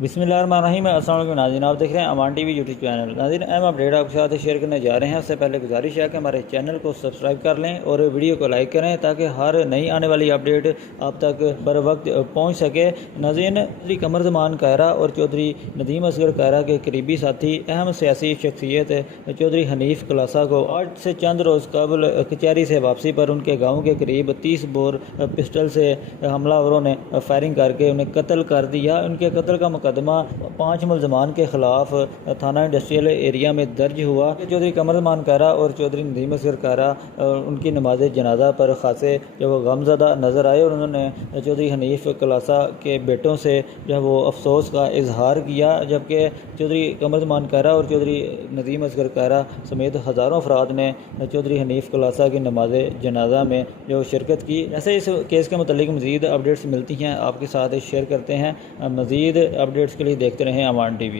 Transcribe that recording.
बिस्मिल्लाहिर्रहमानिर्रहीम। अस्सलाम वालेकुम नाज़रीन, आप देख रहे हैं अमान टीवी यूट्यूब चैनल। नाज़रीन, अहम अपडेट आपके साथ शेयर करने जा रहे हैं। उससे पहले गुजारिश है कि हमारे चैनल को सब्सक्राइब कर लें और वीडियो को लाइक करें ताकि हर नई आने वाली अपडेट आप तक बर वक्त पहुँच सके। नाज़रीन, चौधरी कमर ज़मान कायरा और चौधरी नदीम असगर कायरा के करीबी साथी अहम सियासी शख्सियत चौधरी हनीफ कलासा को आज से चंद रोज़ कबल कचहरी से वापसी पर उनके गाँव के करीब 30 बोर पिस्टल से हमलावरों ने फायरिंग करके उन्हें कत्ल कर दिया। उनके कत्ल का मुकदमा 5 मुलजमान के खिलाफ थाना इंडस्ट्रियल एरिया में दर्ज हुआ। चौधरी कमर ज़मान कायरा और चौधरी नदीम असगर कायरा उनकी नमाज जनाजा पर खासे जब वो गमज़दा नज़र आए और उन्होंने चौधरी हनीफ कलासा के बेटों से जब वो अफसोस का इजहार किया, जबकि चौधरी कमर ज़मान कायरा और चौधरी नदीम असगर कायरा समेत हज़ारों अफराद ने चौधरी हनीफ कलासा की नमाज जनाजा में जो शिरकत की। ऐसे इस केस के मुतालिक मज़ीद अपडेट्स मिलती हैं आपके साथ शेयर करते हैं। मज़ीद अपडेट्स के लिए देखते रहें अमान टीवी।